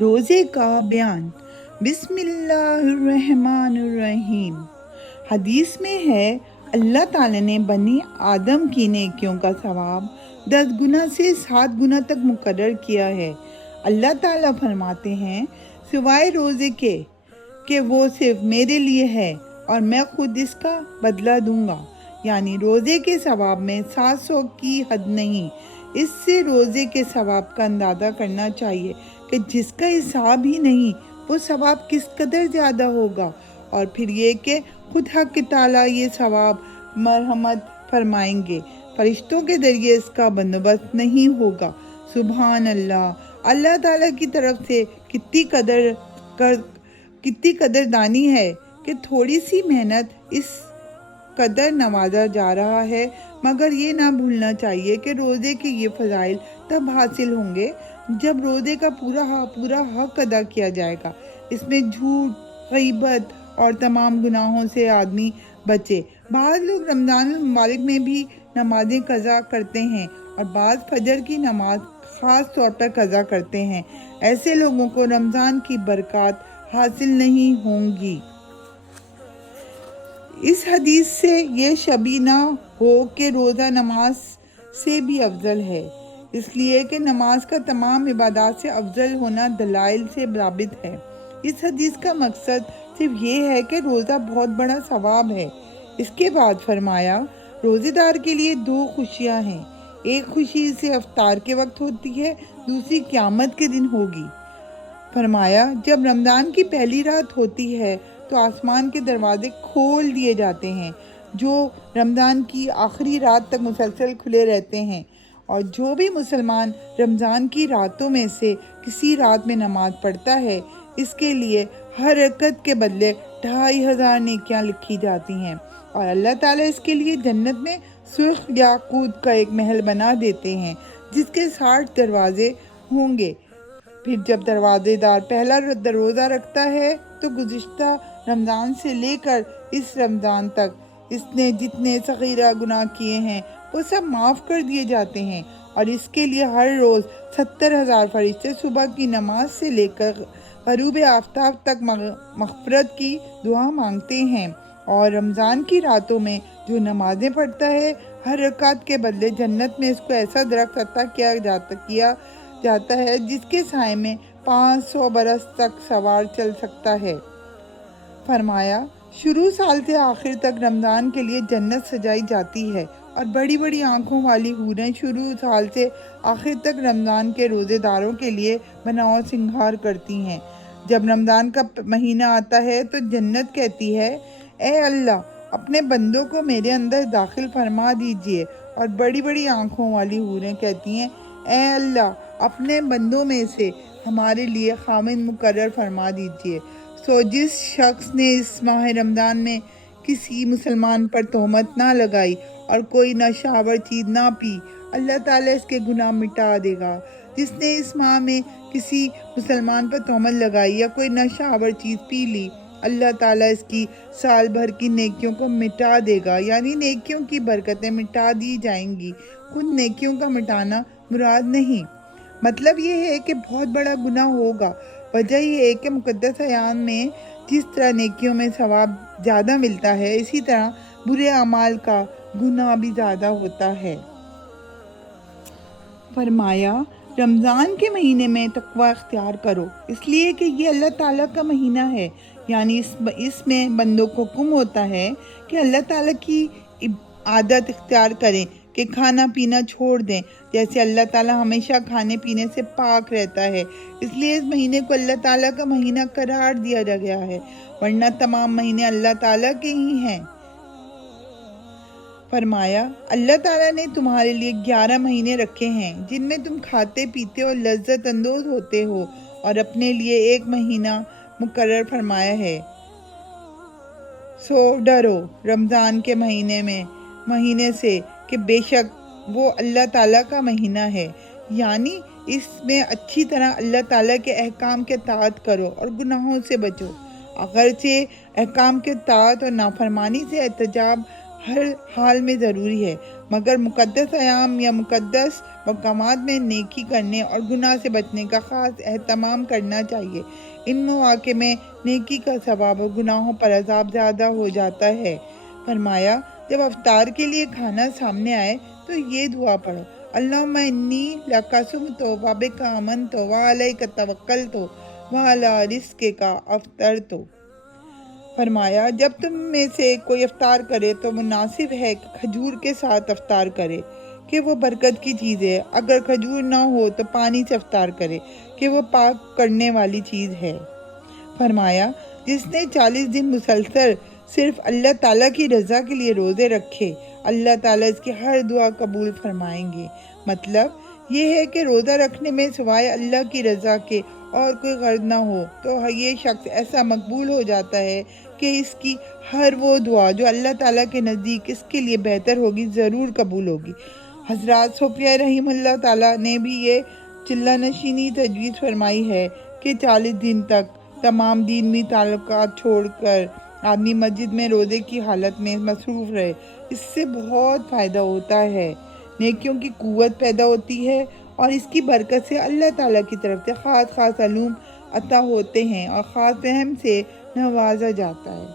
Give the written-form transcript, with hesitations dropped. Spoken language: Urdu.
روزے کا بیان۔ بسم اللہ الرحمن الرحیم۔ حدیث میں ہے اللہ تعالیٰ نے بنی آدم کی نیکیوں کا ثواب 10 گنا سے 7 گنا تک مقرر کیا ہے۔ اللہ تعالیٰ فرماتے ہیں سوائے روزے کے کہ وہ صرف میرے لیے ہے اور میں خود اس کا بدلہ دوں گا، یعنی روزے کے ثواب میں 700 کی حد نہیں۔ اس سے روزے کے ثواب کا اندازہ کرنا چاہیے کہ جس کا حساب ہی نہیں وہ ثواب کس قدر زیادہ ہوگا، اور پھر یہ کہ خود حق تعالیٰ یہ ثواب مرحمت فرمائیں گے، فرشتوں کے ذریعے اس کا بندوبست نہیں ہوگا۔ سبحان اللہ، اللہ تعالیٰ کی طرف سے کتنی قدردانی ہے کہ تھوڑی سی محنت اس قدر نوازا جا رہا ہے، مگر یہ نہ بھولنا چاہیے کہ روزے کے یہ فضائل تب حاصل ہوں گے جب روزے کا پورا حق ادا کیا جائے گا۔ اس میں جھوٹ، غیبت اور تمام گناہوں سے آدمی بچے۔ بعض لوگ رمضان المبارک میں بھی نمازیں قضا کرتے ہیں اور بعض فجر کی نماز خاص طور پر قضا کرتے ہیں۔ ایسے لوگوں کو رمضان کی برکات حاصل نہیں ہوں گی۔ اس حدیث سے یہ شبیہ نہ ہو کہ روزہ نماز سے بھی افضل ہے، اس لیے کہ نماز کا تمام عبادات سے افضل ہونا دلائل سے ثابت ہے۔ اس حدیث کا مقصد صرف یہ ہے کہ روزہ بہت بڑا ثواب ہے۔ اس کے بعد فرمایا روزے دار کے لیے 2 خوشیاں ہیں، ایک خوشی اسے افطار کے وقت ہوتی ہے، دوسری قیامت کے دن ہوگی۔ فرمایا جب رمضان کی پہلی رات ہوتی ہے تو آسمان کے دروازے کھول دیے جاتے ہیں جو رمضان کی آخری رات تک مسلسل کھلے رہتے ہیں، اور جو بھی مسلمان رمضان کی راتوں میں سے کسی رات میں نماز پڑھتا ہے اس کے لیے ہر رکعت کے بدلے 2500 نیکیاں لکھی جاتی ہیں، اور اللہ تعالیٰ اس کے لیے جنت میں سرخ یاقوت کا ایک محل بنا دیتے ہیں جس کے 60 دروازے ہوں گے۔ پھر جب دروازے دار پہلا روزہ رکھتا ہے تو گزشتہ رمضان سے لے کر اس رمضان تک اس نے جتنے صغیرہ گناہ کیے ہیں وہ سب معاف کر دیے جاتے ہیں، اور اس کے لیے ہر روز 70,000 فرشتے صبح کی نماز سے لے کر غروب آفتاب تک مغفرت کی دعا مانگتے ہیں۔ اور رمضان کی راتوں میں جو نمازیں پڑھتا ہے ہر رکعت کے بدلے جنت میں اس کو ایسا درخت عطا کیا جاتا ہے جس کے سائے میں 500 برس تک سوار چل سکتا ہے۔ فرمایا شروع سال سے آخر تک رمضان کے لیے جنت سجائی جاتی ہے، اور بڑی بڑی آنکھوں والی حوریں شروع سال سے آخر تک رمضان کے روزے داروں کے لیے بناؤ سنگھار کرتی ہیں۔ جب رمضان کا مہینہ آتا ہے تو جنت کہتی ہے اے اللہ اپنے بندوں کو میرے اندر داخل فرما دیجئے، اور بڑی بڑی آنکھوں والی حوریں کہتی ہیں اے اللہ اپنے بندوں میں سے ہمارے لیے خامد مقرر فرما دیجئے۔ سو جس شخص نے اس ماہ رمضان میں کسی مسلمان پر تہمت نہ لگائی اور کوئی نشہ آور چیز نہ پی، اللہ تعالیٰ اس کے گناہ مٹا دے گا۔ جس نے اس ماہ میں کسی مسلمان پر تہمت لگائی یا کوئی نشہ آور چیز پی لی، اللہ تعالیٰ اس کی سال بھر کی نیکیوں کو مٹا دے گا، یعنی نیکیوں کی برکتیں مٹا دی جائیں گی، خود نیکیوں کا مٹانا مراد نہیں۔ مطلب یہ ہے کہ بہت بڑا گناہ ہوگا۔ وجہ یہ ہے کہ مقدس ایام میں جس طرح نیکیوں میں ثواب زیادہ ملتا ہے اسی طرح برے اعمال کا گناہ بھی زیادہ ہوتا ہے۔ فرمایا رمضان کے مہینے میں تقوی اختیار کرو، اس لیے کہ یہ اللہ تعالیٰ کا مہینہ ہے، یعنی اس میں بندوں کو حکم ہوتا ہے کہ اللہ تعالیٰ کی عادت اختیار کریں کہ کھانا پینا چھوڑ دیں، جیسے اللہ تعالیٰ ہمیشہ کھانے پینے سے پاک رہتا ہے، اس لیے اس مہینے کو اللہ تعالیٰ کا مہینہ قرار دیا گیا ہے، ورنہ تمام مہینے اللہ تعالیٰ کے ہی ہیں۔ فرمایا اللہ تعالیٰ نے تمہارے لیے 11 مہینے رکھے ہیں جن میں تم کھاتے پیتے اور لذت اندوز ہوتے ہو، اور اپنے لیے 1 مہینہ مقرر فرمایا ہے۔ سو ڈرو رمضان کے مہینے سے کہ بے شک وہ اللہ تعالیٰ کا مہینہ ہے، یعنی اس میں اچھی طرح اللہ تعالیٰ کے احکام کے اطاعت کرو اور گناہوں سے بچو۔ اگرچہ احکام کے اطاعت اور نافرمانی سے احتجاب ہر حال میں ضروری ہے، مگر مقدس ایام یا مقدس مقامات میں نیکی کرنے اور گناہ سے بچنے کا خاص اہتمام کرنا چاہیے۔ ان مواقع میں نیکی کا ثواب اور گناہوں پر عذاب زیادہ ہو جاتا ہے۔ فرمایا جب افطار کے لیے کھانا سامنے آئے تو یہ دعا پڑھو: اللہم انی لک صمت وبک آمنت وعلیک توکلت وعلی رزقک افطرت۔ فرمایا جب تم میں سے کوئی افطار کرے تو مناسب ہے کہ کھجور کے ساتھ افطار کرے کہ وہ برکت کی چیز ہے، اگر کھجور نہ ہو تو پانی سے افطار کرے کہ وہ پاک کرنے والی چیز ہے۔ فرمایا جس نے 40 دن مسلسل صرف اللہ تعالیٰ کی رضا کے لیے روزے رکھے، اللہ تعالیٰ اس کی ہر دعا قبول فرمائیں گے۔ مطلب یہ ہے کہ روزہ رکھنے میں سوائے اللہ کی رضا کے اور کوئی غرض نہ ہو تو یہ شخص ایسا مقبول ہو جاتا ہے کہ اس کی ہر وہ دعا جو اللہ تعالیٰ کے نزدیک اس کے لیے بہتر ہوگی ضرور قبول ہوگی۔ حضرات صوفیہ رحمہ اللہ تعالیٰ نے بھی یہ چلہ نشینی تجویز فرمائی ہے کہ 40 دن تک تمام دینی تعلقات چھوڑ کر آدمی مسجد میں روزے کی حالت میں مصروف رہے۔ اس سے بہت فائدہ ہوتا ہے، نیکیوں کی قوت پیدا ہوتی ہے اور اس کی برکت سے اللہ تعالیٰ کی طرف سے خاص علوم عطا ہوتے ہیں اور خاص فہم سے نوازا جاتا ہے۔